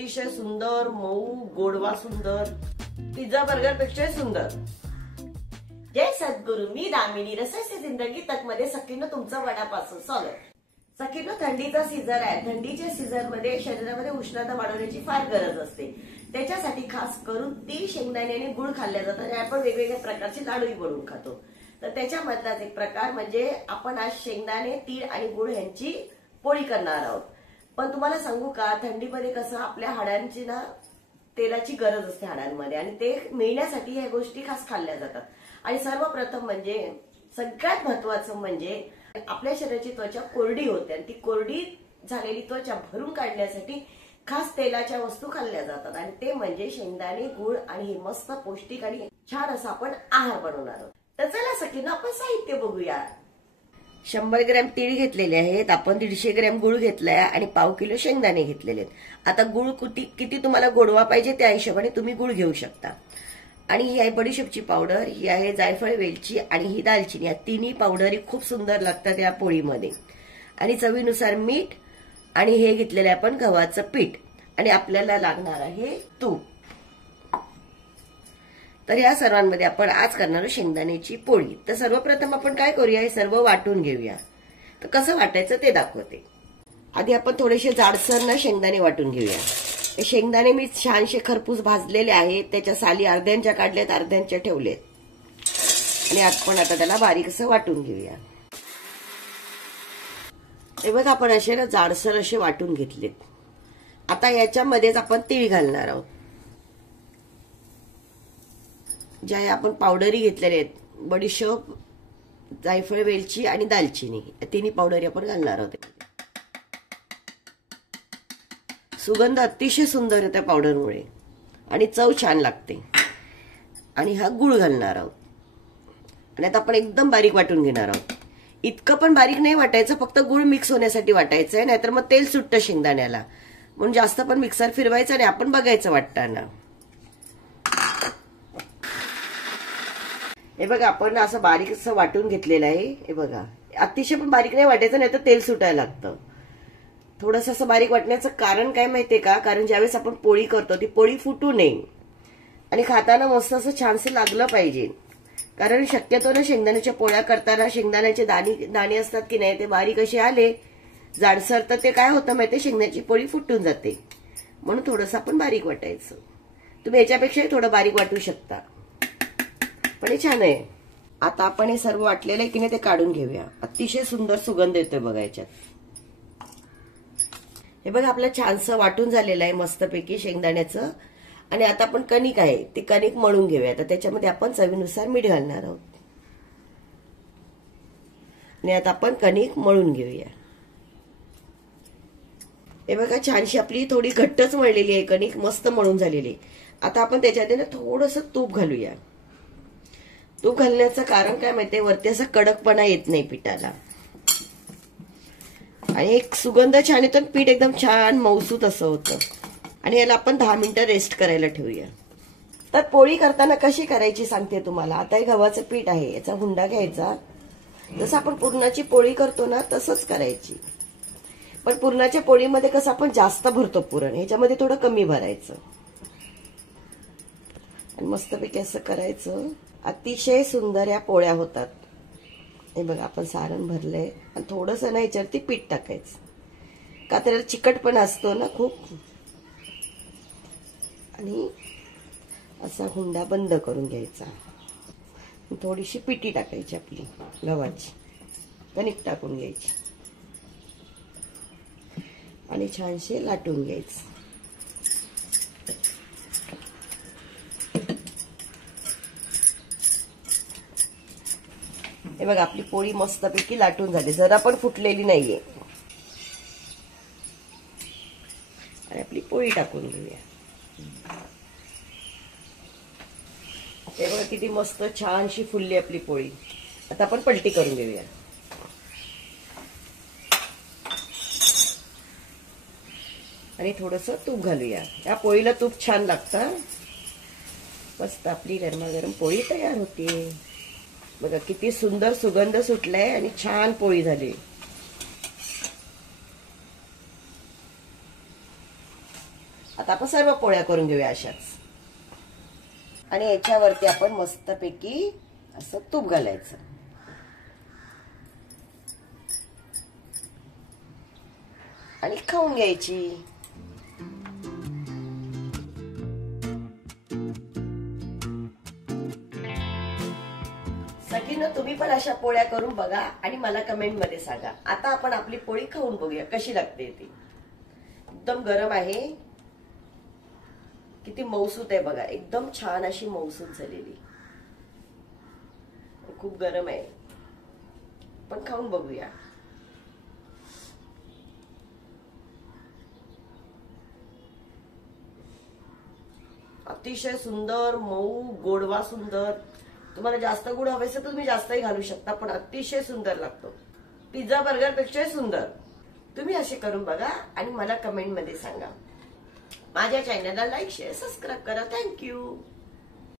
अतिशय सुंदर, मऊ, गोडवा सुंदर, पिझ्झा बर्गर पेक्षा सुंदर। जय सद्गुरु, मी दामिनी रसायची जिंदगी तक मध्ये सखींनो तुमचं मनापासून स्वागत। सखींनो, थंडीचा सीझन आहे। थंडीच्या सीझन मध्ये शरीरामध्ये उष्णता वाढवण्याची फार गरज असते। त्याच्यासाठी खास करून तीळ, शेंगदाणे आणि गुळ खाल्ले जातात आणि आपण वेगवेगळ्या प्रकारचे लाडूही बनवून खातो। तर त्याच्यामधलाच एक प्रकार म्हणजे आपण आज शेंगदाणे, तीळ आणि गुळ यांची पोळी करणार आहोत। पण तुम्हाला सांगू का, थंडीमध्ये कसं आपल्या हाडांची ना तेलाची गरज असते हाडांमध्ये, आणि ते मिळण्यासाठी ह्या गोष्टी खास खाल्ल्या जातात। आणि सर्वप्रथम म्हणजे सगळ्यात महत्वाचं म्हणजे आपल्या शरीराची त्वचा कोरडी होते, आणि ती कोरडी झालेली त्वचा भरून काढण्यासाठी खास तेलाच्या वस्तू खाल्ल्या जातात, आणि ते म्हणजे शेंगदाणे, गुळ आणि हे मस्त पौष्टिक आणि छान असा आपण आहार बनवणार आहोत। तर चला सखींनो, आपण साहित्य बघूया। 100 ग्रॅम तीळ घेतलेले आहेत, आपण 150 ग्रॅम गुळ घेतलाय आणि पाव किलो शेंगदाणे घेतलेले आहेत। आता गुळ किती तुम्हाला गोडवा पाहिजे त्या हिशोबाने तुम्ही गुळ घेऊ शकता। आणि ही आहे बडीशेपची पावडर, ही आहे जायफळ, वेलची आणि ही दालचिनी। या तिन्ही पावडरी खूप सुंदर लागतात या पोळीमध्ये। आणि चवीनुसार मीठ, आणि हे घेतलेलं आहे आपण गव्हाचं पीठ, आणि आपल्याला लागणार आहे तूप। तर या सर्वांमध्ये आपण आज करणार शेंगदाण्याची पोळी। तर सर्वप्रथम आपण काय करूया, हे सर्व वाटून घेऊया। तर कसं वाटायचं ते दाखवते। आधी आपण थोडेसे जाडसर ना शेंगदाणे वाटून घेऊया। हे शेंगदाणे मी छानसे खरपूस भाजलेले आहेत, त्याच्या साली अर्ध्यांच्या काढल्यात, अर्ध्यांच्या ठेवलेत, आणि आपण आता त्याला बारीक असं वाटून घेऊया। हे बघा, आपण असे ना जाडसर असे वाटून घेतलेत। आता याच्यामध्येच आपण तीळ घालणार आहोत, ज्या आपण पावडरी घेतलेल्या आहेत, बडीशेप, जायफळ, वेलची आणि दालचिनी, तिन्ही पावडरी आपण घालणार आहोत। सुगंध अतिशय सुंदर येतो पावडरमुळे आणि चव छान लागते। आणि हा गुळ घालणार आहोत, आणि आता आपण एकदम बारीक वाटून घेणार आहोत। इतकं पण बारीक नाही वाटायचं, फक्त गुळ मिक्स होण्यासाठी वाटायचं आहे, नाहीतर मग तेल सुटतं शेंगदाण्याला, म्हणून जास्त पण मिक्सर फिरवायचं आणि आपण बघायचं वाटताना। हे बघा, आपण असं बारीक असं वाटून घेतलेलं आहे। हे बघा, अतिशय पण बारीक नाही वाटायचं, नाही तर तेल सुटायला लागतं। थोडंसं असं बारीक वाटण्याचं कारण काय माहितीये का, कारण ज्यावेळेस आपण पोळी करतो ती पोळी फुटू नये आणि खाताना मस्त असं छानसं लागलं पाहिजे। कारण शक्यतो ना शेंगदाण्याच्या पोळ्या करताना शेंगदाण्याचे दाणे असतात की नाही, ते बारीक असे आले जाडसर, तर ते काय होतं माहितीये, शेंगदाण्याची पोळी फुटून जाते। म्हणून थोडंसं आपण बारीक वाटायचं। तुम्ही याच्यापेक्षाही थोडं बारीक वाटू शकता, पण हे छान आहे। आता आपण हे सर्व वाटलेलं आहे की नाही ते काढून घेऊया। अतिशय सुंदर सुगंध येतोय बघा याच्यात। हे बघा, आपलं छानसं वाटून झालेलं आहे मस्तपैकी शेंगदाण्याचं। आणि आता आपण कणिक आहे ती कणिक मळून घेऊया। तर त्याच्यामध्ये आपण चवीनुसार मीठ घालणार आहोत, आणि आता आपण कणिक मळून घेऊया। हे बघा, छानशी आपली थोडी घट्टच मळलेली आहे कणिक, मस्त मळून झालेली। आता आपण त्याच्यात ना थोडंसं तूप घालूया। तूप घालण्याचं कारण काय माहितीये, वरती असा कडकपणा येत नाही पिठाला, आणि एक सुगंध छान येतो, पीठ एकदम छान मऊसूत असं होतं। आणि याला आपण 10 मिनिटं रेस्ट करायला ठेवूया। तर पोळी करताना कशी करायची सांगते तुम्हाला। आता हे गव्हाचं पीठ आहे, याचा हुंडा घ्यायचा, जसं आपण पुरणाची पोळी करतो ना तसंच करायची। पण पुरणाच्या पोळीमध्ये कसं आपण जास्त भरतो पुरण, ह्याच्यामध्ये थोडं कमी भरायचं, आणि मस्तपैकी असं करायचं। अतिशय सुंदर या पोळ्या होतात। हे बघा, आपण सारण भरलंय, आणि थोडंसं ना याच्यावरती पीठ टाकायचं, का त्याला चिकटपणा असतो ना खूप। आणि असा हुंडा बंद करून घ्यायचा, थोडीशी पिठी टाकायची आपली गव्हाची, कणिक टाकून घ्यायची, आणि छानशे लाटून घ्यायचं। हे बघा, आपली पोळी मस्तपैकी लाटून झाली, जरा पण फुटलेली नाहीये। आणि आपली पोळी टाकून घेऊया। हे बघा, किती मस्त छानशी फुलली आपली पोळी। आता आपण पलटी करून घेऊया। आणि थोडंसं तूप घालूया, या पोळीला तूप छान लागतं। मस्त आपली गरमागरम पोळी तयार होते। बघा, किती सुंदर सुगंध सुटलाय आणि छान पोळी झाली। आता आता आपण सर्व पोळ्या करून घेऊया अशाच. आणि याच्यावरती आपण मस्तपैकी असं तूप घालायचं. आणि खाऊन घ्यायची. सगळींना तुम्ही पण अशा पोळ्या करून बघा आणि मला कमेंट मध्ये सांगा. आता आपण आपली पोळी खाऊन बघूया कशी लागते ती. एकदम गरम आहे, किती मऊसूत आहे बघा, एकदम छान अशी मऊसूत झालेली. खूप गरम आहे, पण खाऊन बघूया. अतिशय सुंदर, मऊ, गोडवा सुंदर. तुम्हाला जास्त गोड हवे असेल तर तुम्ही जास्तही घालू शकता, पण अतिशय सुंदर लागतो. पिझ्झा बर्गर पेक्षाही सुंदर. तुम्ही असे करून बघा आणि मला कमेंट मध्ये सांगा. माझ्या चॅनलला लाईक शेअर सबस्क्राईब करा. थँक्यू.